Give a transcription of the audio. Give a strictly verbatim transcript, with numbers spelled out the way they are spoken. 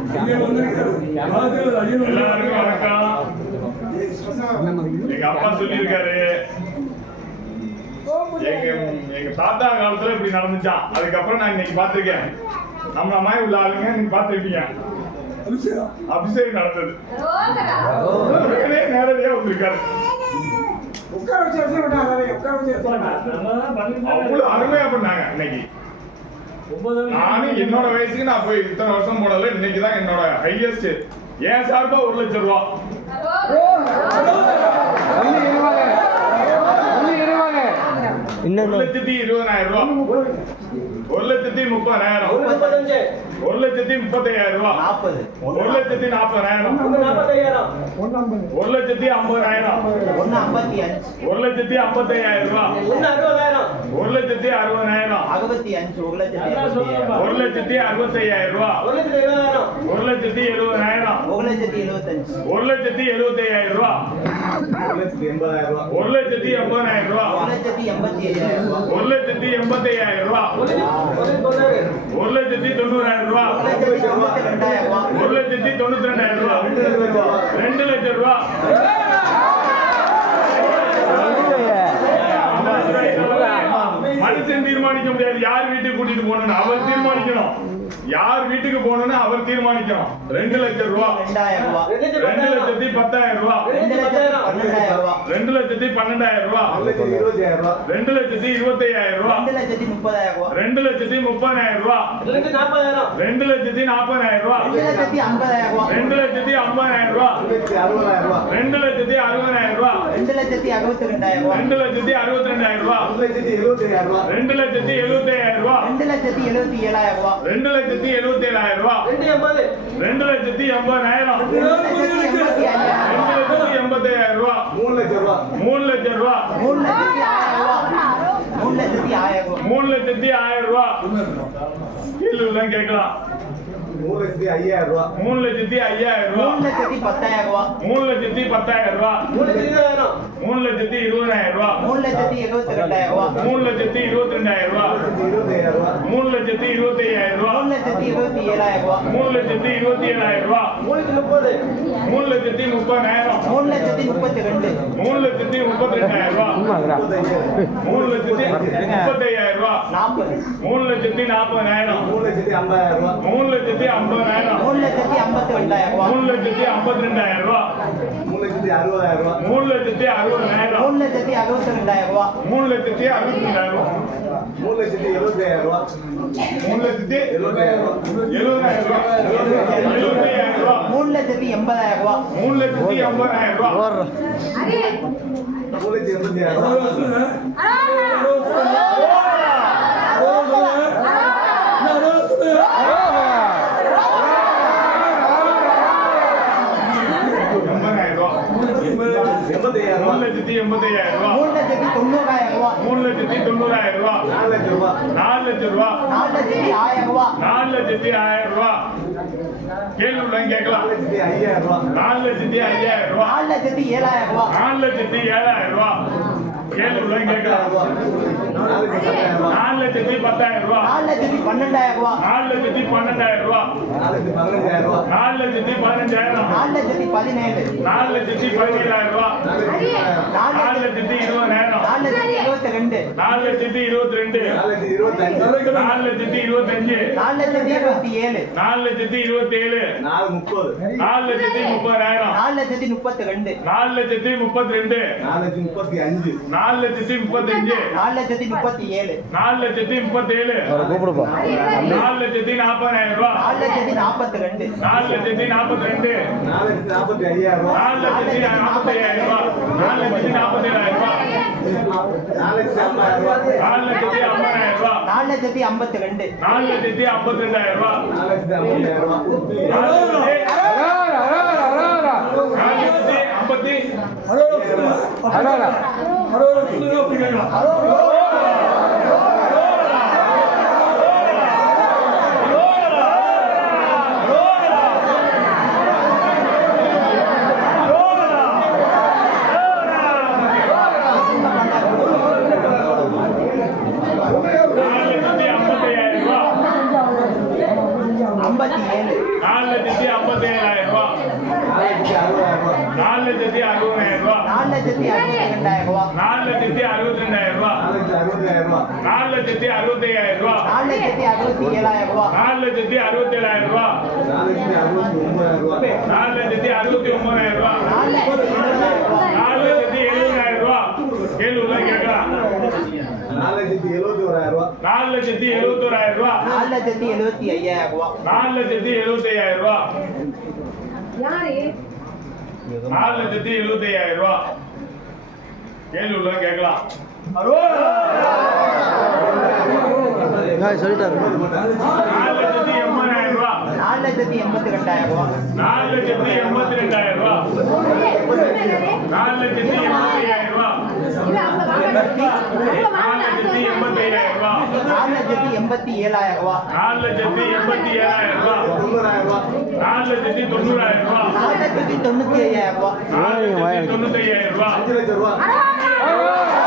எல்லாருக்கும் வணக்கம். எங்க அப்பா சொல்லியிருக்காரு, எங்க எங்க தாத்தா காலத்துல இப்படி நடந்துச்சான். அதுக்கப்புறம் நான் இன்னைக்கு பாத்திருக்கேன். நம்ம மாதிரி உள்ள ஆளுங்க நீங்க பாத்துருப்பீங்க. அபிஷேகம் நடந்தது நேரடியா வந்திருக்காரு. அவ்வளவு அருமையா பண்ணாங்க. இன்னைக்கு நானும் என்னோட வயசுக்கு நான் போய் இத்தனை வருஷம் போனதுல இன்னைக்குதான் என்னோட ஹையஸ்ட். ஏன் சார்பா ஒரு லட்சம் ரூபா ஒரு லட்சத்தி இருபதாயிரம் ரூபா ஒரு லட்சத்தி முப்பதாயிரம் ஒரு லட்சத்தி முப்பத்தையாயிரம் ரூபா ஒரு லட்சத்தி நாற்பதாயிரம் ஒரு லட்சத்தி ஐம்பதாயிரம் ஒரு லட்சத்தி ஐம்பத்தையாயிரம் ரூபா ஒரு லட்சத்தி அறுபதாயிரம் ஒரு லட்சத்தி அறுபத்தையாயிரம் ரூபா ஒரு லட்சத்தி எழுபதாயிரம் ஒரு லட்சத்தி எழுபத்தையாயிரம் ரூபா ஒரு லட்சத்தி எண்பதாயிரம் ரூபா ஒரு லட்சத்தி எண்பத்தையாயிரம் ரூபா ஒரு லட்சத்தி தொண்ணூறாயிரம் ரூபா ஒரு லட்சத்தி தொண்ணூத்தி ரெண்டாயிரம் ரூபா ரெண்டு லட்சம் ரூபா மனுஷன் தீர்மானிக்க முடியாது யார் வீட்டுக்கு கூட்டிட்டு போகணும்னு. அவர் தீர்மானிக்கணும். யார் வீட்டுக்கு போகணும்னு அவர் தீர்மானிக்கணும். ரெண்டு லட்சம் ரூபா ரெண்டு லட்சத்தி பத்தாயிரம் ரூபா ரெண்டு லட்சத்தி பன்னெண்டாயிரம் ரூபா ரெண்டு லட்சத்தி இருபத்தி ஐயாயிரம் ரூபா ரெண்டு லட்சத்தி முப்பதாயிரம் ரூபா ரெண்டு லட்சத்தி நாற்பதாயிரம் ரூபா ரெண்டு லட்சத்தி ஐம்பதாயிரம் ரூபா ரெண்டு லட்சத்தி அறுபதாயிரம் ரூபா ரெண்டு லட்சத்தி அறுபத்தி ரெண்டாயிரம் ரூபா ரெண்டு லட்சத்தி எழுபத்தி ஐயாயிரம் ரூபா ரெண்டு லட்சத்தி எழுபத்தி ஏழாயிரம் ரூபா ரெண்டு லட்சத்தி எழுபத்தி ஏழாயிரம் ரூபா ரெண்டு லட்சத்தி எண்பதாயிரம் ரெண்டு லட்சத்தி எண்பத்தி ஐயாயிரம் ரூபா மூணு லட்சம் ரூபா மூணு லட்சம் ரூபா மூணு லட்சத்தி ஆயிரம் ரூபா கேள்வி கேட்கலாம். மூணு லட்சத்தி ஐயாயிரம் ரூபா மூணு லட்சத்தி ஐயாயிரம் ரூபா மூணு லட்சத்தி பத்தாயிரம் ரூபா மூணு லட்சத்தி பத்தாயிரம் ரூபா மூணு லட்சத்தி இருபதாயிரம் ரூபா மூணு லட்சத்தி இருபத்தி ரெண்டாயிரம் ரூபா மூணு லட்சத்தி இருபத்தி ரெண்டாயிரம் ரூபா மூணு லட்சத்தி இருபத்தி ஐயாயிரம் ரூபா மூணு லட்சத்தி இருபத்தி ஏழாயிரம் ரூபா மூணு லட்சத்தி இருபத்தி ஏழாயிரம் ரூபா மூணு லட்சத்தி முப்பதாயிரம் மூணு லட்சத்தி முப்பத்தி ரெண்டு மூணு லட்சத்தி முப்பத்தி ரெண்டாயிரம் ரூபா மூணு லட்சத்தி முப்பத்தி ஐயாயிரம் ரூபா மூணு லட்சத்தி நாற்பதாயிரம் மூணு லட்சத்தி ஐம்பதாயிரம் ரூபா மூணு லட்சத்தி ஐம்பதாயிரம் மூணு லட்சத்தி ஐம்பத்தி ரெண்டாயிரம் ரூபா மூணு லட்சத்தி ஐம்பத்தி ரெண்டாயிரம் ரூபா மூணு லட்சத்தி அறுபதாயிரம் ரூபா மூணு லட்சத்தி அறுபதாயிரம் மூணு லட்சத்தி அறுபத்தி ரெண்டாயிரம் ரூபா மூணு லட்சத்தி அறுபத்தி ரெண்டாயிரம் ரூபா மூணு லட்சத்தி எழுபதாயிரம் ரூபா மூணு லட்சத்தி எழுபதாயிரம் ரூபா எழுபதாயிரம் ரூபா எழுபதாயிரம் ரூபா மூணு லட்சத்தி எண்பதாயிரம் ரூபா மூணு லட்சத்தி எண்பதாயிரம் ரூபா மூணு லட்சத்தி எண்பதாயிரம் ரூபா மூணு லட்சத்தி எண்பத்தையாயிரம் ரூபா மூணு லட்சத்தி தொண்ணூறாயிரம் ரூபா மூணு லட்சத்தி தொண்ணூறாயிரம் ரூபா நாலு லட்சம் ரூபா நாலு லட்சம் ரூபா நாலு லட்சத்தி ஆயிரம் ரூபா நாலு லட்சத்தி ஆயிரம் ரூபா கேள்வி கேட்கலாம். ஐயாயிரம் ரூபா நாலு லட்சத்தி ஐயாயிரம் ரூபா நாலு லட்சத்தி ஏழாயிரம் ரூபா நாலு லட்சத்தி ஏழாயிரம் ரூபா கேள்வி கேட்கலாம். நாலு லட்சத்தி பத்தாயிரம் ரூபா நாலு லட்சத்தி பன்னெண்டாயிரம் ரூபா நாலு லட்சத்தி பன்னெண்டாயிரம் ரூபா நாலு லட்சத்தி பதினஞ்சாயிரம் நாலு லட்சத்தி பதினேழு நாலு லட்சத்தி பதினேழாயிரம் ரூபா நாலு லட்சத்தி இருபதாயிரம் நாலு லட்சத்தி இருபத்தி ரெண்டு நாலு லட்சத்தி இருபத்தி ரெண்டு நாலு லட்சத்தி இருபத்தஞ்சு நாலு லட்சத்தி இருபத்தி ஏழு நாலு லட்சத்தி இருபத்தி ஏழு நாலு முப்பது நாலு லட்சத்தி முப்பதாயிரம் நாலு லட்சத்தி முப்பத்தி ரெண்டு நாலு லட்சத்தி முப்பத்தி ரெண்டு நாலு லட்சத்தி முப்பத்தி அஞ்சு நாலு லட்சத்தி முப்பத்தி அஞ்சு நாலு லட்சத்தி முப்பத்தி ஏழு நாலு லட்சத்தி முப்பத்தி ஏழு நாலு லட்சத்தி நாற்பதாயிரம் ரூபா நாலு லட்சத்தி நாற்பத்தி ரெண்டு நாலு லட்சத்தி நாற்பத்தி ரெண்டு நாலு லட்சத்தி நாற்பத்தி ஐயாயிரம் ரூபா நாலு லட்சத்தி நாற்பத்தி ஐயாயிரம் ரூபா நாலு லட்சத்தி நாற்பத்தி ஏழாயிரம் ரூபா நாலு லட்சத்தி ஐம்பதாயிரம் ரூபா நாலு லட்சத்தி ஐம்பதாயிரம் ரூபா நாலு லட்சத்தி ஐம்பத்தி ரெண்டு நாலு லட்சத்தி ஐம்பத்தி ரெண்டாயிரம் ரூபா நாலு லட்சத்தி ஐம்பதாயிரம் ரூபா ஐம்பத்தி ஐம்பத்தி ஐம்பத்தி ஏழு நாலு லட்சத்தி ஐம்பத்தி ஏழாயிரம் ரூபா நாலு லட்சத்தி அறுபதாயிரம் ரூபா நாலு லட்சத்தி அறுபத்தி ரெண்டாயிரம் ரூபா நாலு லட்சத்தி அறுபத்தி ரெண்டாயிரம் ரூபா நாலு லட்சத்தி அறுபத்தி ஐயாயிரம் ரூபா நாலு லட்சத்தி அறுபத்தி ஏழாயிரம் ரூபா நாலு லட்சத்தி அறுபத்தி ஏழாயிரம் ரூபா நாலு லட்சத்தி அறுபத்தி ஒன்பதாயிரம் ரூபா நாலு லட்சத்தி எழுபதாயிரம் ரூபா நாலு லட்சத்தி எழுபதாயிரம் ரூபா கேள்வி உள்ள கேட்கலாம் நாலு லட்சத்தி எழுபத்தி ஓராயிரம் ரூபா நாலு லட்சத்தி எழுபத்தி ஓராயிரம் ரூபா நாலு லட்சத்தி எழுபத்தி ஐயாயிரம் ரூபா நாலு லட்சத்தி எழுபத்தி ஐயாயிரம் ரூபா நாலு லட்சத்தி எழுபத்தி ஐயாயிரம் ரூபா கேள்வி உள்ள கேட்கலாம் சொல்லிட்டாரு நாலு லட்சத்தி எண்பதாயிரம் ரூபா நாலு லட்சத்தி எண்பத்தி ரெண்டாயிரம் ரூபா நாலு லட்சத்தி எண்பத்தி ரெண்டாயிரம் ரூபா நாலு லட்சத்தி எண்பத்தி ஐயாயிரம் ரூபா நாலு லட்சத்தி எண்பத்தி ஐயாயிரம் ரூபா நாலு லட்சத்தி எண்பத்தி ஏழாயிரம் ரூபா நாலு லட்சத்தி எண்பத்தி ஏழாயிரம் ரூபா தொண்ணூறாயிரம் ரூபா நாலு லட்சத்தி தொண்ணூறாயிரம் ரூபா நாலு லட்சத்தி தொண்ணூத்தி ஐயாயிரம் ரூபா நாலு லட்சத்தி தொண்ணூத்தி ஐயாயிரம் ரூபா அஞ்சு லட்சம் ரூபா